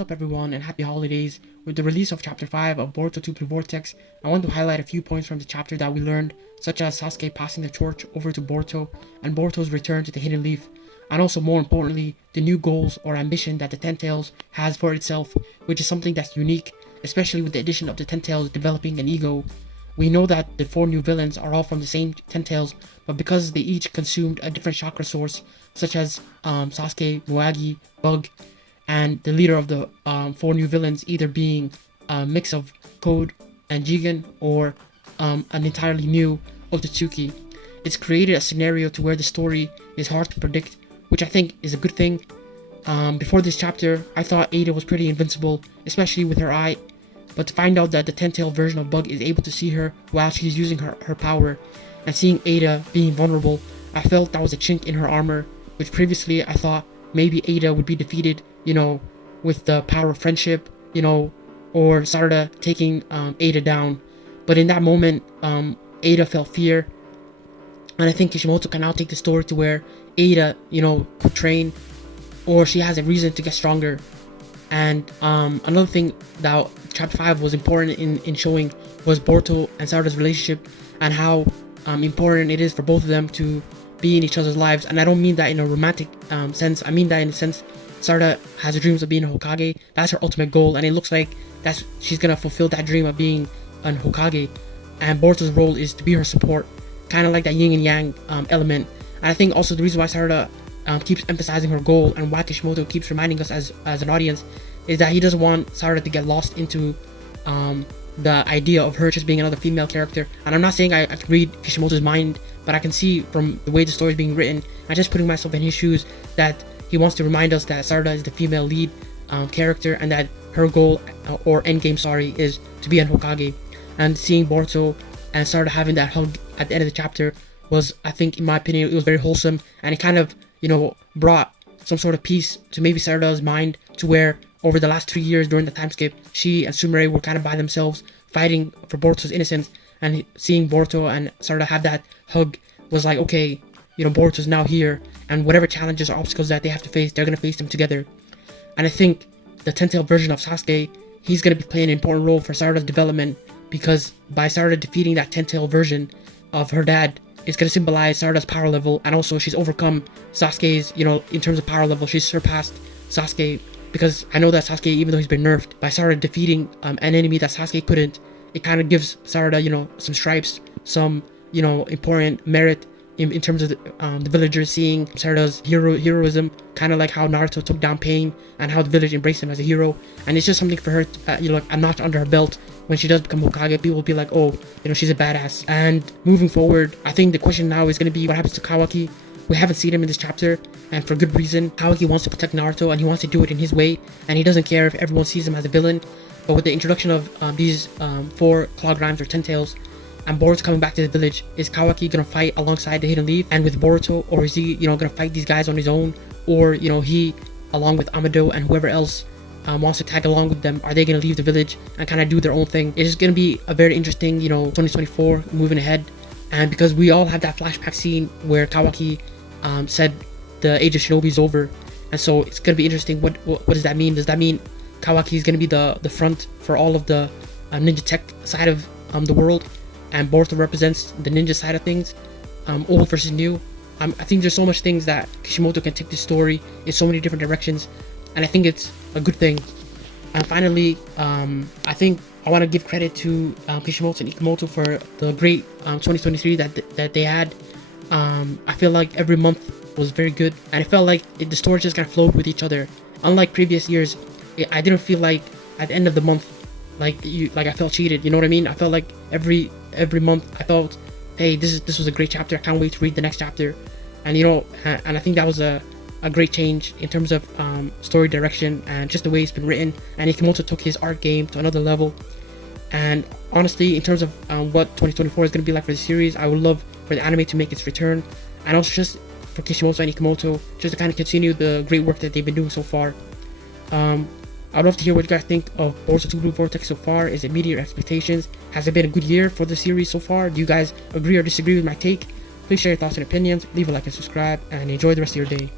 What's up everyone and happy holidays. With the release of chapter 5 of Boruto 2 Vortex, I want to highlight a few points from the chapter that we learned, such as Sasuke passing the torch over to Boruto and Boruto's return to the Hidden Leaf, and also more importantly, the new goals or ambition that the Ten Tails has for itself, which is something that's unique, especially with the addition of the Ten Tails developing an ego. We know that the 4 new villains are all from the same Ten Tails, but because they each consumed a different chakra source, such as Sasuke, Muagi, Bug, and the leader of the 4 new villains either being a mix of Code and Jigen or an entirely new Otsutsuki. It's created a scenario to where the story is hard to predict, which I think is a good thing. Before this chapter, I thought Eida was pretty invincible, especially with her eye, but to find out that the 10-tailed version of Bug is able to see her while she's using her power, and seeing Eida being vulnerable, I felt that was a chink in her armor, which previously I thought maybe Eida would be defeated, with the power of friendship, or Sarada taking Eida down. But in that moment, Eida felt fear, and I think Kishimoto can now take the story to where Eida, could train, or she has a reason to get stronger. And another thing that chapter 5 was important in showing was Boruto and Sarada's relationship, and how important it is for both of them to be in each other's lives. And I don't mean that in a romantic sense. I mean that in the sense Sarada has dreams of being a Hokage. That's her ultimate goal, and it looks like she's gonna fulfill that dream of being an Hokage. And Boruto's role is to be her support, kind of like that yin and yang element. And I think also the reason why Sarada keeps emphasizing her goal, and why Kishimoto keeps reminding us as an audience, is that he doesn't want Sarada to get lost into the idea of her just being another female character. And I'm not saying I can read Kishimoto's mind, but I can see from the way the story is being written, and just putting myself in his shoes, that he wants to remind us that Sarada is the female lead character, and that her goal or endgame, is to be an Hokage. And seeing Boruto and Sarada having that hug at the end of the chapter was, I think, in my opinion, it was very wholesome, and it kind of, brought some sort of peace to maybe Sarada's mind, to where over the last 3 years during the time skip, she and Sumire were kind of by themselves fighting for Boruto's innocence, and seeing Boruto and Sarada have that hug was like, okay, Boruto's now here, and whatever challenges or obstacles that they have to face, they're going to face them together. And I think the 10-tailed version of Sasuke, he's going to be playing an important role for Sarada's development, because by Sarada defeating that 10-tailed version of her dad, it's going to symbolize Sarada's power level, and also she's overcome Sasuke's, in terms of power level, she's surpassed Sasuke. Because I know that Sasuke, even though he's been nerfed, by Sarada defeating an enemy that Sasuke couldn't, it kind of gives Sarada, some stripes, some, important merit in terms of the villagers seeing Sarada's heroism, kind of like how Naruto took down Pain, and how the village embraced him as a hero. And it's just something for her, a notch under her belt. When she does become Hokage, people will be like, oh, she's a badass. And moving forward, I think the question now is going to be what happens to Kawaki. We haven't seen him in this chapter, and for good reason. Kawaki wants to protect Naruto, and he wants to do it in his way, and he doesn't care if everyone sees him as a villain. But with the introduction of these 4 Claw Grimes or 10 Tails, and Boruto coming back to the village, is Kawaki gonna fight alongside the Hidden Leaf and with Boruto, or is he gonna fight these guys on his own, or he along with Amado and whoever else wants to tag along with them, are they gonna leave the village and kind of do their own thing? It is gonna be a very interesting 2024 moving ahead. And because we all have that flashback scene where Kawaki said the Age of Shinobi is over, and so it's gonna be interesting. What does that mean? Does that mean Kawaki is gonna be the front for all of the ninja tech side of the world, and Boruto represents the ninja side of things, old versus new? I think there's so much things that Kishimoto can take this story in so many different directions, and I think it's a good thing. And finally, I think I want to give credit to Kishimoto and Ikemoto for the great 2023 that they had. I feel like every month was very good, and it felt like the stories just kind of flowed with each other. Unlike previous years, I didn't feel like at the end of the month, like I felt cheated. You know what I mean? I felt like every month I felt, hey, this was a great chapter. I can't wait to read the next chapter. And and I think that was a great change in terms of story direction and just the way it's been written. And Ikemoto took his art game to another level. And honestly, in terms of what 2024 is going to be like for the series, I would love for the anime to make its return, and also just for Kishimoto and Ikemoto just to kind of continue the great work that they've been doing so far. I'd love to hear what you guys think of Boruto 2 Vortex so far. Is it meeting your expectations? Has it been a good year for the series so far? Do you guys agree or disagree with my take? Please share your thoughts and opinions, leave a like and subscribe, and enjoy the rest of your day.